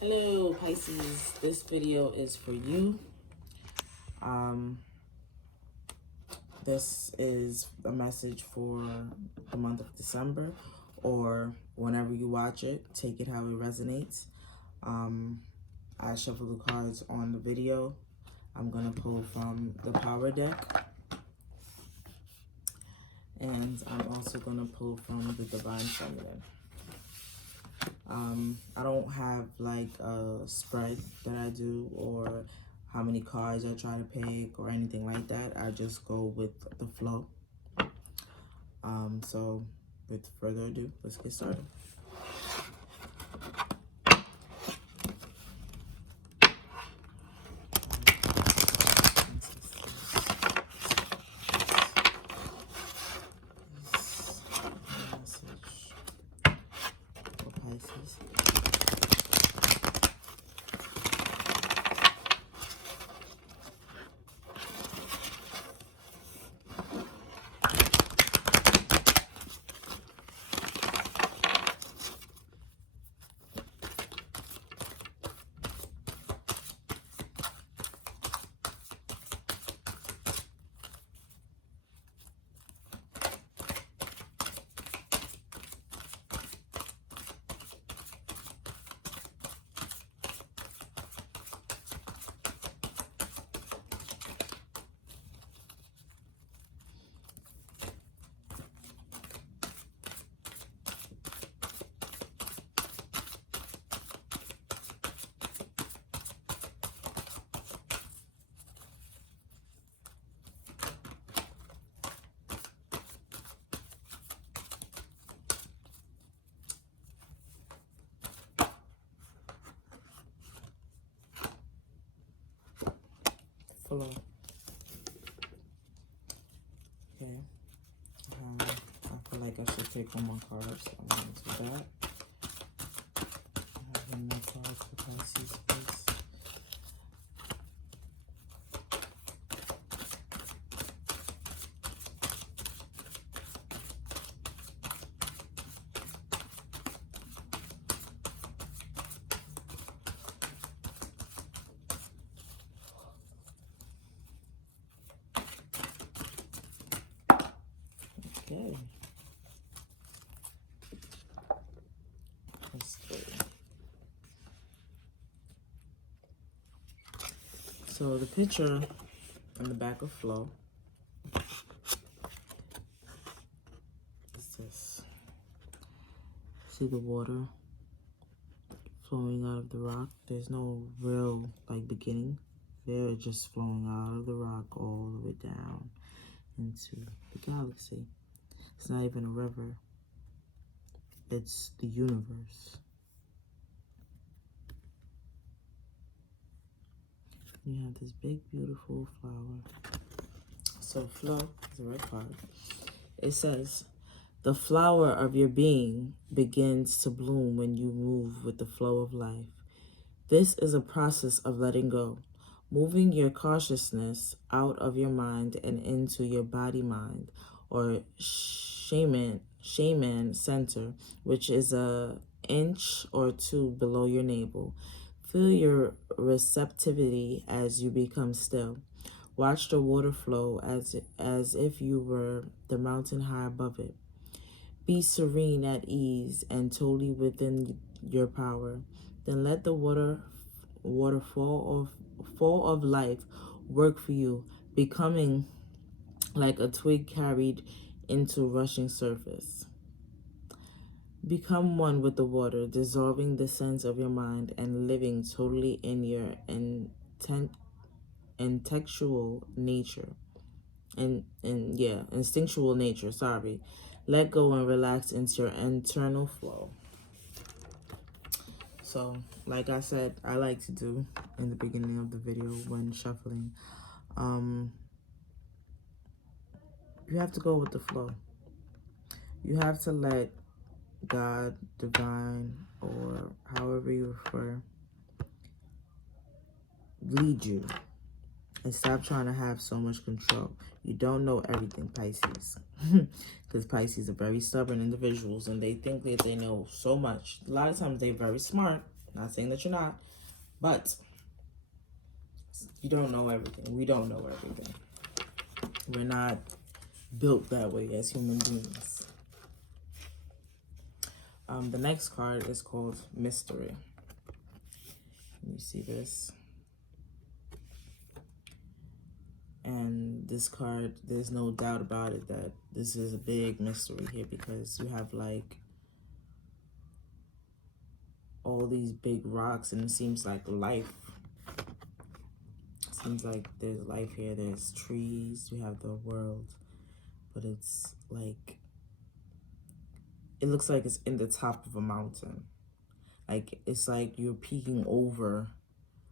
Hello Pisces, this video is for you. This is a message for the month of December, or whenever you watch it, take it how it resonates. I shuffle the cards on the video. I'm gonna pull from the power deck, and I'm also gonna pull from the divine feminine. I don't have like a spread that I do or how many cards I try to pick or anything like that. I just go with the flow. So with further ado, let's get started. Pisces. Flow. Okay. I feel like I should take one more card, so I'm going to do that. I have one more card for Pisces, please. Okay. Let's go. So the picture on the back of Flow is this. See the water flowing out of the rock? There's no real like beginning. They're just flowing out of the rock all the way down into the galaxy. It's not even a river. It's the universe. You have this big, beautiful flower. So Flow is a red card. It says, the flower of your being begins to bloom when you move with the flow of life. This is a process of letting go, moving your consciousness out of your mind and into your body-mind, or shaman center, which is an inch or two below your navel. Feel your receptivity as you become still. Watch the water flow as if you were the mountain high above it. Be serene, at ease, and totally within your power. Then let the waterfall of life work for you, becoming like a twig carried into rushing surface. Become one with the water, dissolving the sense of your mind and living totally in your instinctual nature. Instinctual nature, sorry. Let go and relax into your internal flow. So, like I said, I like to do in the beginning of the video when shuffling, you have to go with the flow. You have to let God, divine, or however you refer, lead you. And stop trying to have so much control. You don't know everything, Pisces. Because Pisces are very stubborn individuals and they think that they know so much. A lot of times they're very smart, Not saying that you're not, but you don't know everything. We don't know everything. We're not built that way as human beings. The next card is called Mystery. You see this? And this card, there's no doubt about it that this is a big mystery here, because you have like all these big rocks and it seems like life. It seems like there's life here. There's trees, you have the world, but it's like, it looks like it's in the top of a mountain. Like, it's like you're peeking over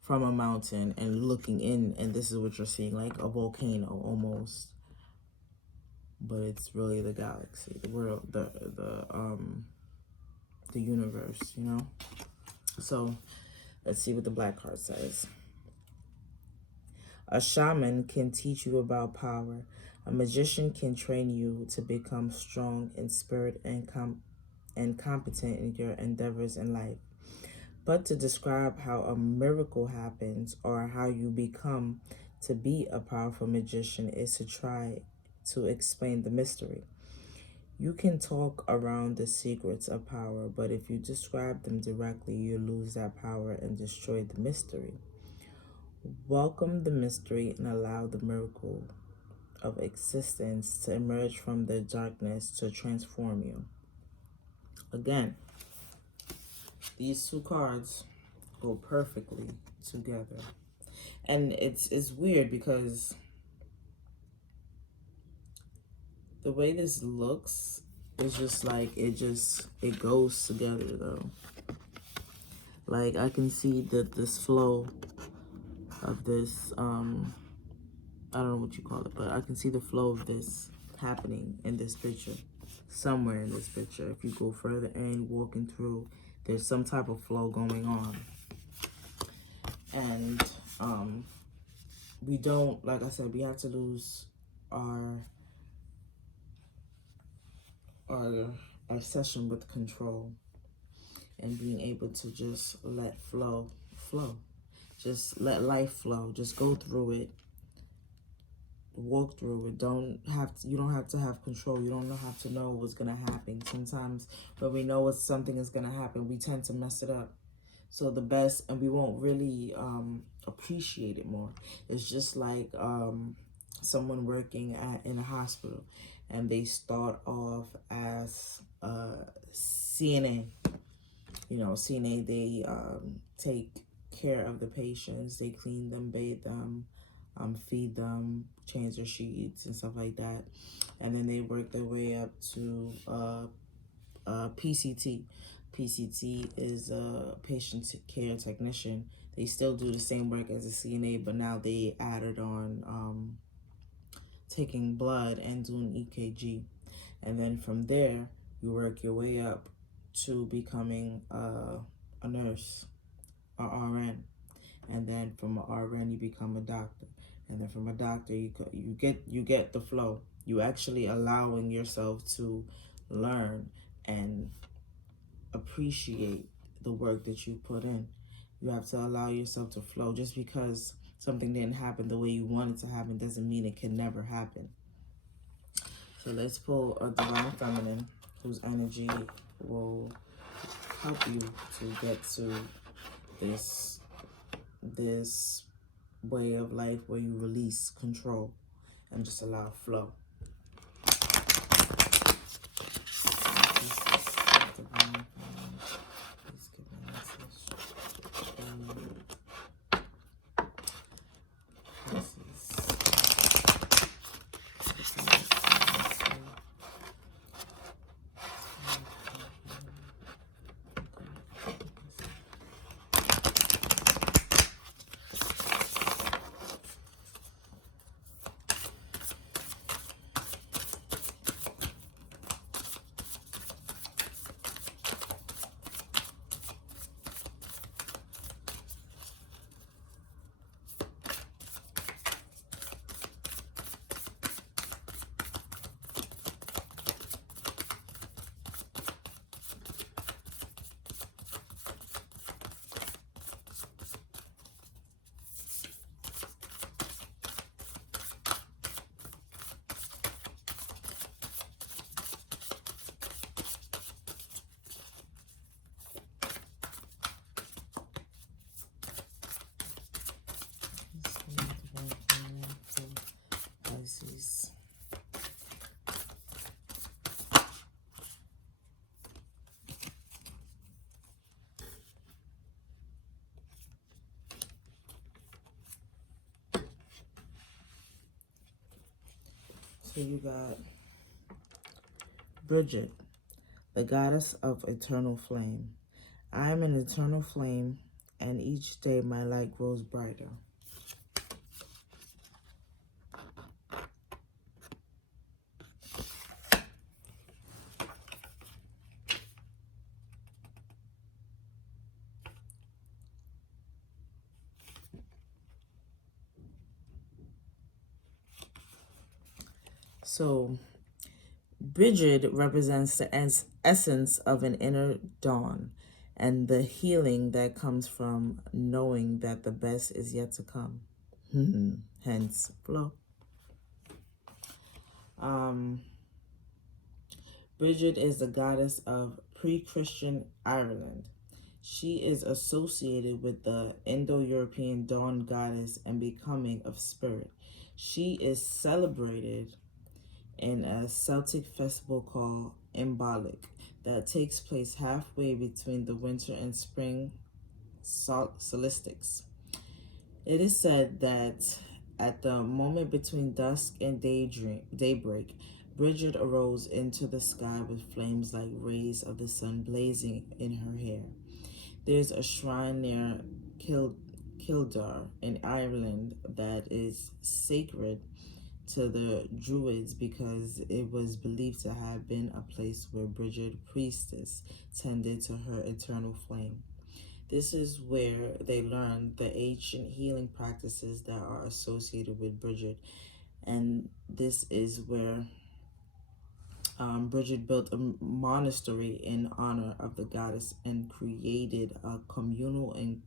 from a mountain and looking in, and this is what you're seeing, like a volcano almost. But it's really the galaxy, the world, the universe, you know? So let's see what the black card says. A shaman can teach you about power. A magician can train you to become strong in spirit and competent in your endeavors in life. But to describe how a miracle happens or how you become to be a powerful magician is to try to explain the mystery. You can talk around the secrets of power, but if you describe them directly, you lose that power and destroy the mystery. Welcome the mystery and allow the miracle of existence to emerge from the darkness to transform you. Again, these two cards go perfectly together. And it's weird because the way this looks is just like, it goes together though. Like, I can see that this flow of this, I don't know what you call it, but I can see the flow of this happening in this picture. Somewhere in this picture, if you go further in, walking through, there's some type of flow going on. And we don't, like I said, we have to lose our obsession with control and being able to just let flow. Just let life flow. Just go through it. Walk through it. You don't have to have control. You don't have to know what's gonna happen. Sometimes when we know something is gonna happen, we tend to mess it up. So the best, and we won't really appreciate it more. It's just like someone working in a hospital, and they start off as CNA. You know, CNA, they take care of the patients. They clean them, bathe them, feed them, change their sheets and stuff like that. And then they work their way up to PCT. PCT is a patient care technician. They still do the same work as a CNA, but now they added on taking blood and doing EKG. And then from there, you work your way up to becoming a nurse, a RN. And then from an RN, you become a doctor. And then from a doctor, you get the flow. You actually allowing yourself to learn and appreciate the work that you put in. You have to allow yourself to flow. Just because something didn't happen the way you want it to happen doesn't mean it can never happen. So let's pull a Divine Feminine whose energy will help you to get to this way of life where you release control and just allow flow. So you got Bridget, the goddess of eternal flame. I am an eternal flame, and each day my light grows brighter. So Bridget represents the essence of an inner dawn and the healing that comes from knowing that the best is yet to come. Hence, flow. Bridget is the goddess of pre-Christian Ireland. She is associated with the Indo-European dawn goddess and becoming of spirit. She is celebrated in a Celtic festival called Imbolc that takes place halfway between the winter and spring solstices. It is said that at the moment between dusk and daybreak, Bridget arose into the sky with flames like rays of the sun blazing in her hair. There's a shrine near Kildare in Ireland that is sacred to the Druids because it was believed to have been a place where Bridget, priestess, tended to her eternal flame. This is where they learned the ancient healing practices that are associated with Bridget, and this is where Bridget built a monastery in honor of the goddess and created a communal and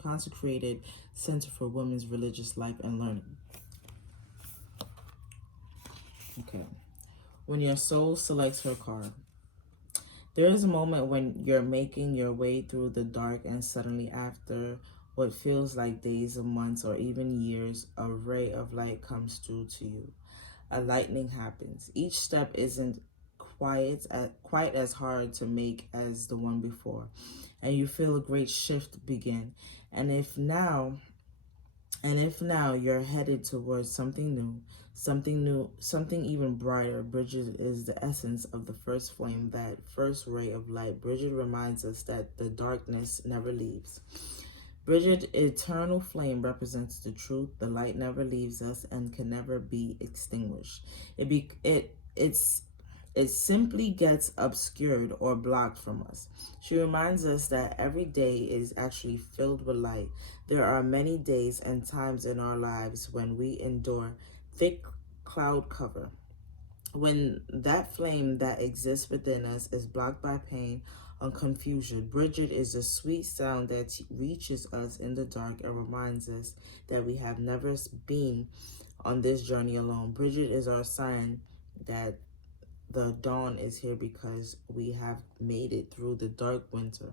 consecrated center for women's religious life and learning. Okay. When your soul selects her card, there is a moment when you're making your way through the dark and suddenly after what feels like days or months or even years, a ray of light comes through to you. A lightning happens. Each step isn't quite as hard to make as the one before, and you feel a great shift begin. And if now you're headed towards something new, something even brighter. Bridget is the essence of the first flame, that first ray of light. Bridget reminds us that the darkness never leaves. Bridget, eternal flame, represents the truth. The light never leaves us and can never be extinguished. It simply gets obscured or blocked from us. She reminds us that every day is actually filled with light. There are many days and times in our lives when we endure thick cloud cover, when that flame that exists within us is blocked by pain or confusion. Bridget is the sweet sound that reaches us in the dark and reminds us that we have never been on this journey alone. Bridget is our sign that the dawn is here because we have made it through the dark winter.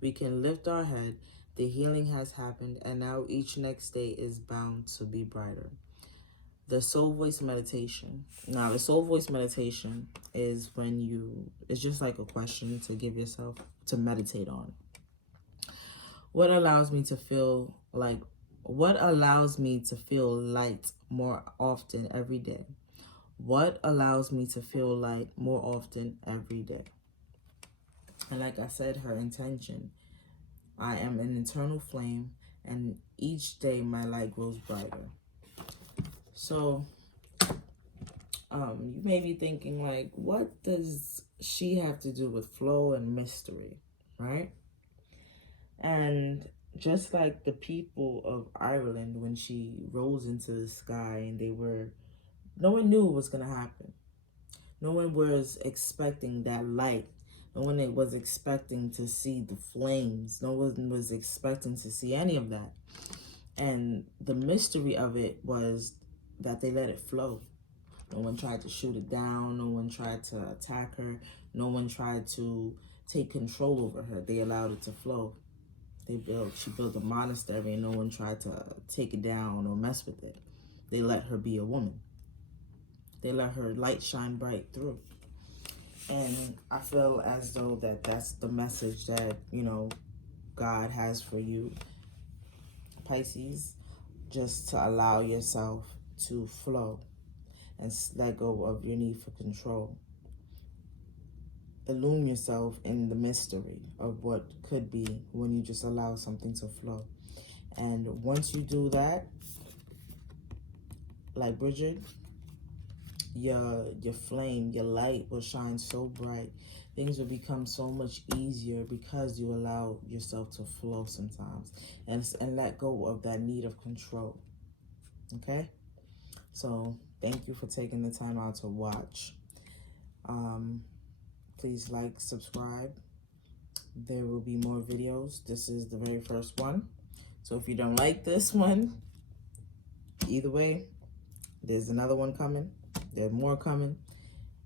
We can lift our head. The healing has happened, and now each next day is bound to be brighter. The soul voice meditation. Now, the soul voice meditation is it's just like a question to give yourself to meditate on. What allows me to feel light more often every day? What allows me to feel light more often every day? And like I said, her intention. I am an eternal flame, and each day my light grows brighter. So, you may be thinking, like, what does she have to do with flow and mystery, right? And just like the people of Ireland, when she rose into the sky and no one knew what was going to happen. No one was expecting that light. No one was expecting to see the flames. No one was expecting to see any of that. And the mystery of it was that they let it flow. No one tried to shoot it down. No one tried to attack her. No one tried to take control over her. They allowed it to flow. She built a monastery and no one tried to take it down or mess with it. They let her be a woman. They let her light shine bright through. And I feel as though that's the message that, God has for you, Pisces, just to allow yourself to flow and let go of your need for control. Illume yourself in the mystery of what could be when you just allow something to flow. And once you do that, like Bridget, your flame, your light will shine so bright. Things will become so much easier because you allow yourself to flow sometimes and let go of that need of control. Okay? So thank you for taking the time out to watch. Please like, subscribe. There will be more videos. This is the very first one. So if you don't like this one, either way, there's another one coming. There's more coming.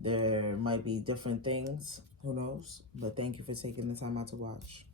There might be different things. Who knows? But thank you for taking the time out to watch.